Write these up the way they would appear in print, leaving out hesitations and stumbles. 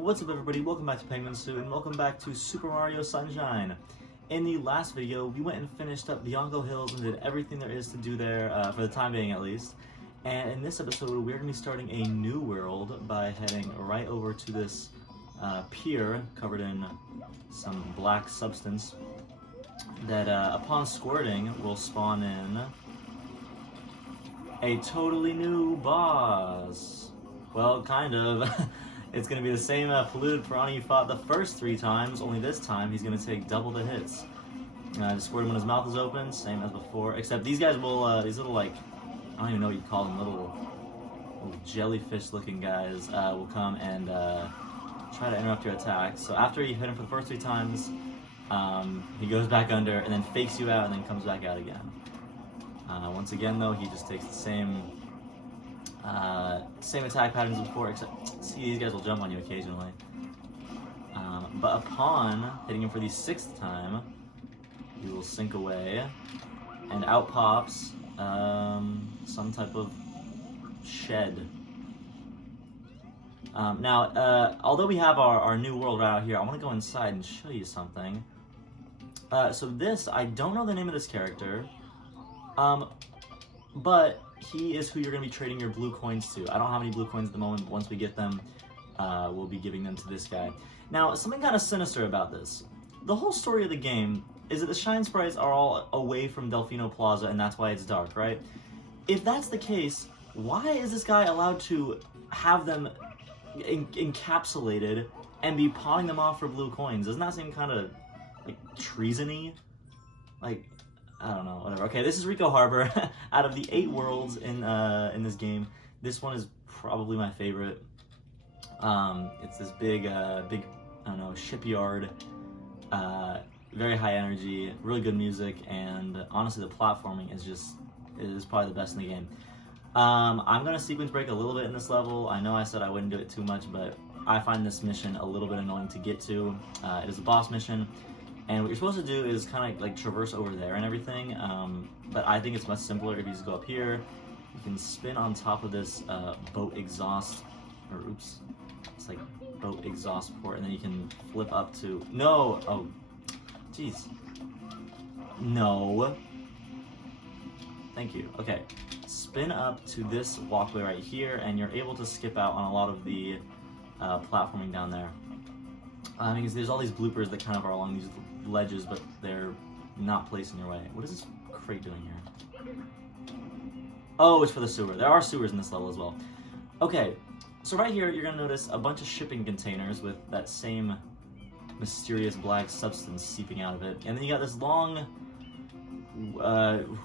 What's up everybody, welcome back to Penguin Suit and welcome back to Super Mario Sunshine. In the last video, we went and finished up Bianco Hills and did everything there is to do there, for the time being at least. And in this episode, we're going to be starting a new world by heading right over to this pier covered in some black substance that upon squirting will spawn in a totally new boss. Well, kind of. It's going to be the same polluted piranha you fought the first 3 times, only this time he's going to take double the hits. Just squirt him when his mouth is open, same as before, except these guys will, these little, like, I don't even know what you call them, little jellyfish looking guys will come and try to interrupt your attack. So after you hit him for the first 3 times, he goes back under and then fakes you out and then comes back out again. Once again though, he just takes the same attack patterns as before, except see, these guys will jump on you occasionally. But upon hitting him for the 6th time, he will sink away, and out pops some type of shed. Now, although we have our new world right out here, I want to go inside and show you something. So this, I don't know the name of this character, but he is who you're going to be trading your blue coins to. I don't have any blue coins at the moment, but once we get them, we'll be giving them to this guy. Now, something kind of sinister about this. The whole story of the game is that the Shine Sprites are all away from Delfino Plaza, and that's why it's dark, right? If that's the case, why is this guy allowed to have them encapsulated and be pawning them off for blue coins? Doesn't that seem kind of, like, treason-y? Like, I don't know, whatever. Okay, this is Ricco Harbor. Out of the 8 worlds in this game, this one is probably my favorite. It's this big, I don't know, shipyard. Very high energy, really good music, and honestly, the platforming is probably the best in the game. I'm gonna sequence break a little bit in this level. I know I said I wouldn't do it too much, but I find this mission a little bit annoying to get to. It is a boss mission. And what you're supposed to do is kind of like traverse over there and everything, but I think it's much simpler if you just go up here. You can spin on top of this boat exhaust, or oops, it's like boat exhaust port, and then you can flip up to, no, oh, jeez, no, thank you, okay. Spin up to this walkway right here, and you're able to skip out on a lot of the platforming down there. Because there's all these bloopers that kind of are along these ledges, but they're not placed in your way. What is this crate doing here? Oh, it's for the sewer. There are sewers in this level as well. Okay, so right here you're going to notice a bunch of shipping containers with that same mysterious black substance seeping out of it. And then you got this long,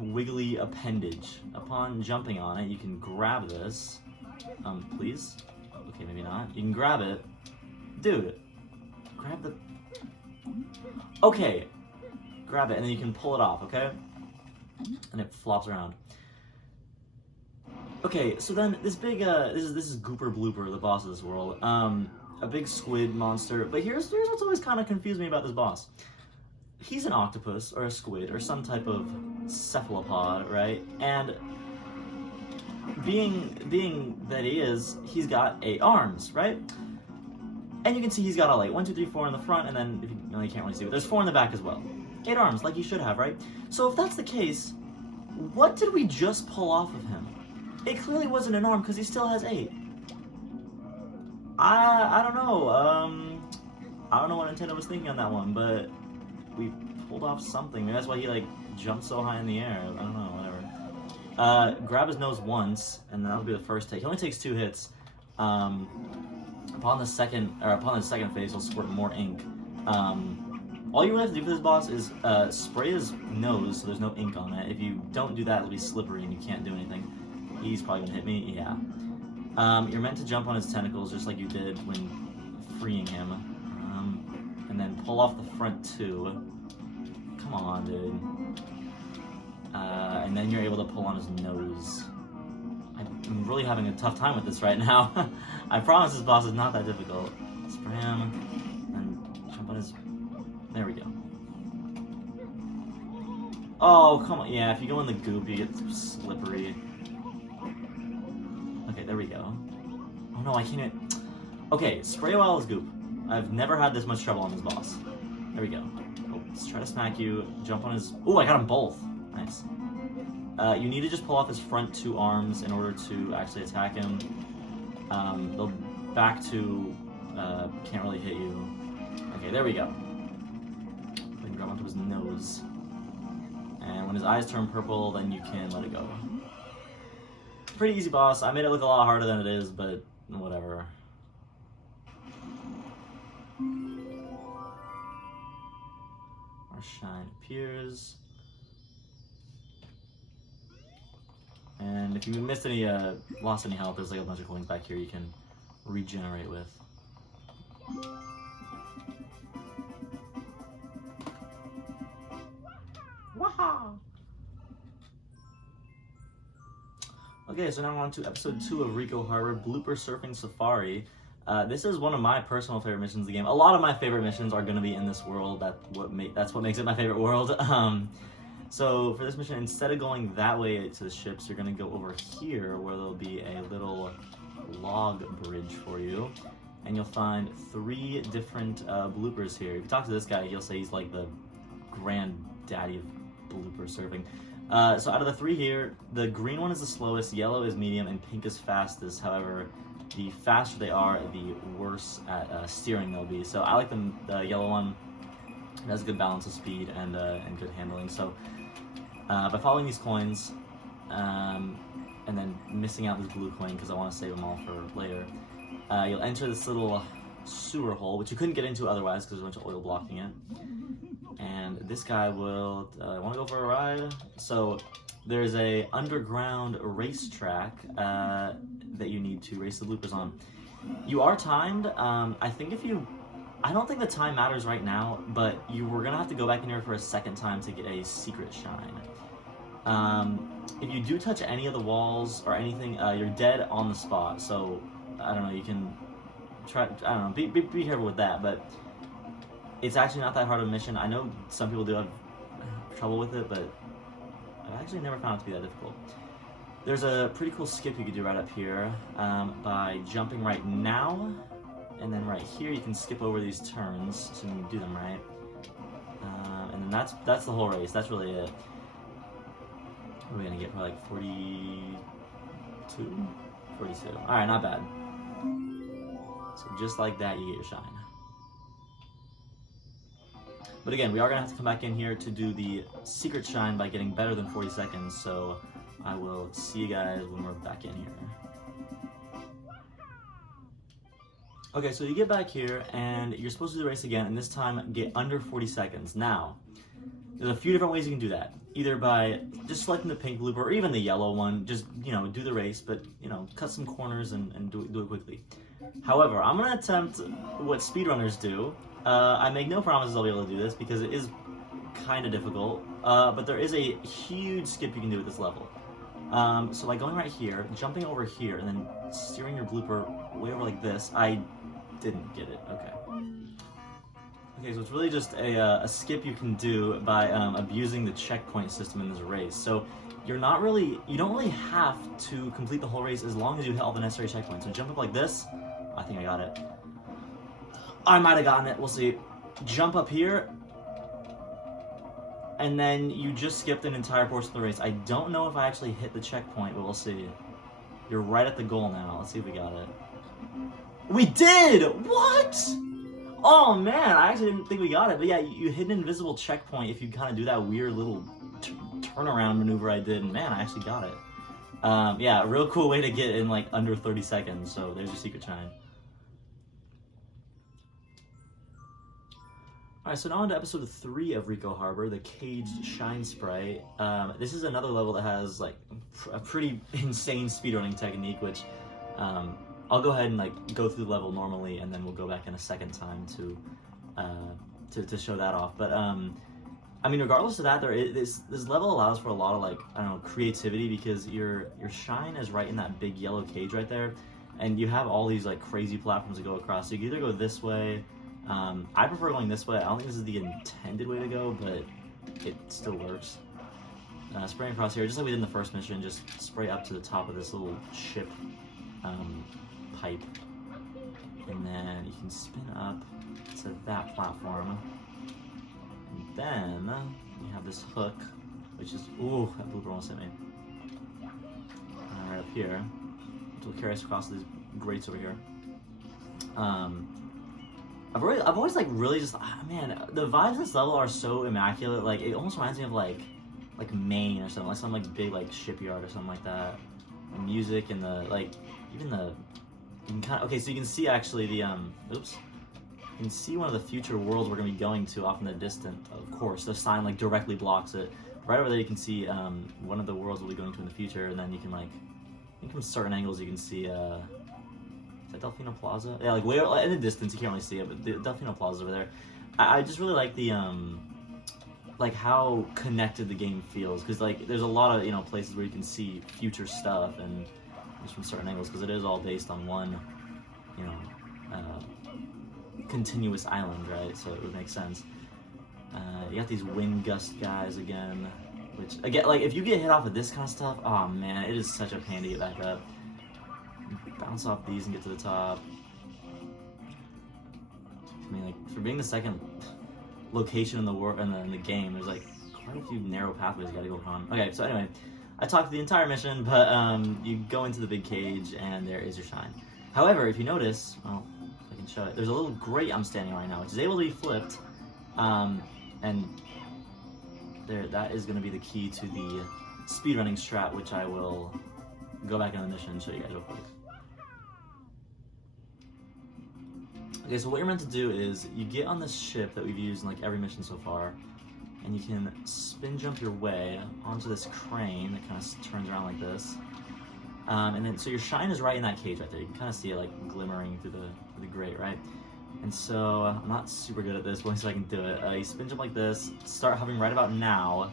wiggly appendage. Upon jumping on it, you can grab this. Please? Okay, maybe not. You can grab it. Dude. Grab the... Okay, grab it, and then you can pull it off, okay? And it flops around. Okay, so then this big, this is Gooper Blooper, the boss of this world. A big squid monster, but here's what's always kind of confused me about this boss. He's an octopus, or a squid, or some type of cephalopod, right? And being that he is, he's got 8 arms, right? And you can see he's got all like 1, 2, 3, 4 in the front, and then if you can't really see, but there's 4 in the back as well. 8 arms, like you should have, right? So if that's the case, what did we just pull off of him? It clearly wasn't an arm because he still has 8. I don't know. I don't know what Nintendo was thinking on that one, but we pulled off something. Maybe that's why he like jumped so high in the air. I don't know, whatever. Grab his nose once, and that'll be the first take. He only takes 2 hits. Upon the second phase, he'll squirt more ink. All you really have to do for this boss is spray his nose so there's no ink on it. If you don't do that, it'll be slippery and you can't do anything. He's probably gonna hit me, yeah. You're meant to jump on his tentacles just like you did when freeing him. And then pull off the front too. Come on, dude. And then you're able to pull on his nose. I'm really having a tough time with this right now. I promise this boss is not that difficult. Spray him, and jump on his... There we go. Oh, come on. Yeah, if you go in the goop, you get slippery. Okay, there we go. Oh no, I can't... Okay, spray while is goop. I've never had this much trouble on this boss. There we go. Oh, let's try to smack you. Jump on his... Oh, I got him both. Nice. You need to just pull off his front 2 arms in order to actually attack him. The back 2 can't really hit you. Okay, there we go. We can grab onto his nose. And when his eyes turn purple, then you can let it go. Pretty easy boss. I made it look a lot harder than it is, but whatever. Our shine appears. And if you missed any, lost any health, there's like a bunch of coins back here you can regenerate with. Waha! Okay, so now we're on to episode 2 of Ricco Harbor, Blooper Surfing Safari. This is one of my personal favorite missions in the game. A lot of my favorite missions are going to be in this world. That's what makes it my favorite world. So for this mission, instead of going that way to the ships, you're going to go over here where there'll be a little log bridge for you. And you'll find 3 different bloopers here. If you talk to this guy, he'll say he's like the granddaddy of blooper surfing. So out of the 3 here, the green one is the slowest, yellow is medium, and pink is fastest. However, the faster they are, the worse at steering they'll be. So I like the yellow one. It has a good balance of speed and good handling. So by following these coins, and then missing out this blue coin because I want to save them all for later, you'll enter this little sewer hole, which you couldn't get into otherwise because there's a bunch of oil blocking it. And this guy will want to go for a ride. So there's a underground racetrack that you need to race the bloopers on. You are timed. I don't think the time matters right now, but you were gonna have to go back in here for a second time to get a secret shine. If you do touch any of the walls or anything, you're dead on the spot. So I don't know. You can try. I don't know. Be careful with that, but. It's actually not that hard of a mission. I know some people do have trouble with it, but I've actually never found it to be that difficult. There's a pretty cool skip you could do right up here by jumping right now, and then right here you can skip over these turns, assuming you do them right. And then that's the whole race. That's really it. What are we gonna get? Probably like 42? 42. All right, not bad. So just like that, you get your shine. But again, we are going to have to come back in here to do the secret shine by getting better than 40 seconds, so I will see you guys when we're back in here. Okay, so you get back here, and you're supposed to do the race again, and this time get under 40 seconds. Now, there's a few different ways you can do that. Either by just selecting the pink blooper, or even the yellow one, just, do the race, but, cut some corners and do it quickly. However, I'm going to attempt what speedrunners do. I make no promises I'll be able to do this because it is kind of difficult, but there is a huge skip you can do with this level. So by going right here, jumping over here, and then steering your blooper way over like this, I didn't get it. Okay, so it's really just a skip you can do by abusing the checkpoint system in this race. So you don't really have to complete the whole race as long as you hit all the necessary checkpoints. So jump up like this. I think I got it. I might have gotten it, we'll see. Jump up here, and then you just skipped an entire portion of the race. I don't know if I actually hit the checkpoint, but we'll see. You're right at the goal now. Let's see if we got it. We did! What? Oh man, I actually didn't think we got it, but yeah, you hit an invisible checkpoint if you kind of do that weird little turnaround maneuver I did, and man, I actually got it. Yeah, real cool way to get in like under 30 seconds, so there's your secret shine. Alright, so now on to episode 3 of Ricco Harbor, the Caged Shine Spray. This is another level that has like a pretty insane speedrunning technique, which I'll go ahead and like go through the level normally, and then we'll go back in a second time to show that off. But I mean, regardless of that, this level allows for a lot of like, I don't know, creativity, because your shine is right in that big yellow cage right there, and you have all these like crazy platforms to go across. So you can either go this way. I prefer going this way. I don't think this is the intended way to go, but it still works. Spraying across here, just like we did in the first mission, just spray up to the top of this little ship pipe. And then you can spin up to that platform. And then you have this hook, which is, ooh, that blooper almost hit me. Right up here, which will carry us across these grates over here. I've always like really just, man, the vibes in this level are so immaculate. Like it almost reminds me of like Maine or something, like some like big like shipyard or something like that. The music and the like, even the, you can kind of, okay, so you can see actually the oops, you can see one of the future worlds we're gonna be going to off in the distance. Of course, the sign like directly blocks it. Right over there, you can see one of the worlds we'll be going to in the future, and then you can like, I think from certain angles you can see. Is that Delfino Plaza? Yeah, like way in the distance, you can't really see it, but the Delfino Plaza over there. I just really like the like how connected the game feels, because like there's a lot of, you know, places where you can see future stuff and just from certain angles, because it is all based on one, you know, continuous island, right? So it would make sense. You got these wind gust guys again, which again, like if you get hit off of this kind of stuff, oh man, it is such a pain to get back up. Bounce off these and get to the top. I mean, like for being the second location in the world in the game, there's like quite a few narrow pathways you gotta go on. Okay, so anyway, I talked the entire mission, but you go into the big cage and there is your shine. However, if you notice, well, if I can show it, there's a little grate I'm standing on right now, which is able to be flipped, and there, that is going to be the key to the speedrunning strat, which I will go back in the mission and show you guys real quick. Okay, so what you're meant to do is you get on this ship that we've used in like every mission so far, and you can spin jump your way onto this crane that kind of turns around like this. And then, so your shine is right in that cage right there. You can kind of see it like glimmering through the grate, right? And so, I'm not super good at this, but let me see if I can do it. You spin jump like this, start hovering right about now,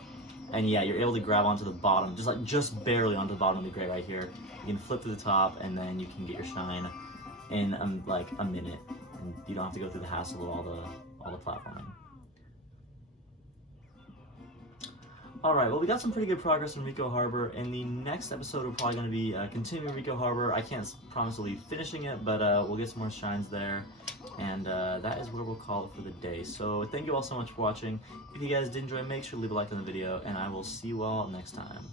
and yeah, you're able to grab onto the bottom, just barely onto the bottom of the grate right here. You can flip to the top, and then you can get your shine in like a minute, and you don't have to go through the hassle of all the platforming. Alright, well we got some pretty good progress in Ricco Harbor. In the next episode we're probably going to be continuing Ricco Harbor. I can't promise we'll be finishing it, but we'll get some more shines there. And that is where we'll call it for the day. So thank you all so much for watching. If you guys did enjoy, make sure to leave a like on the video, and I will see you all next time.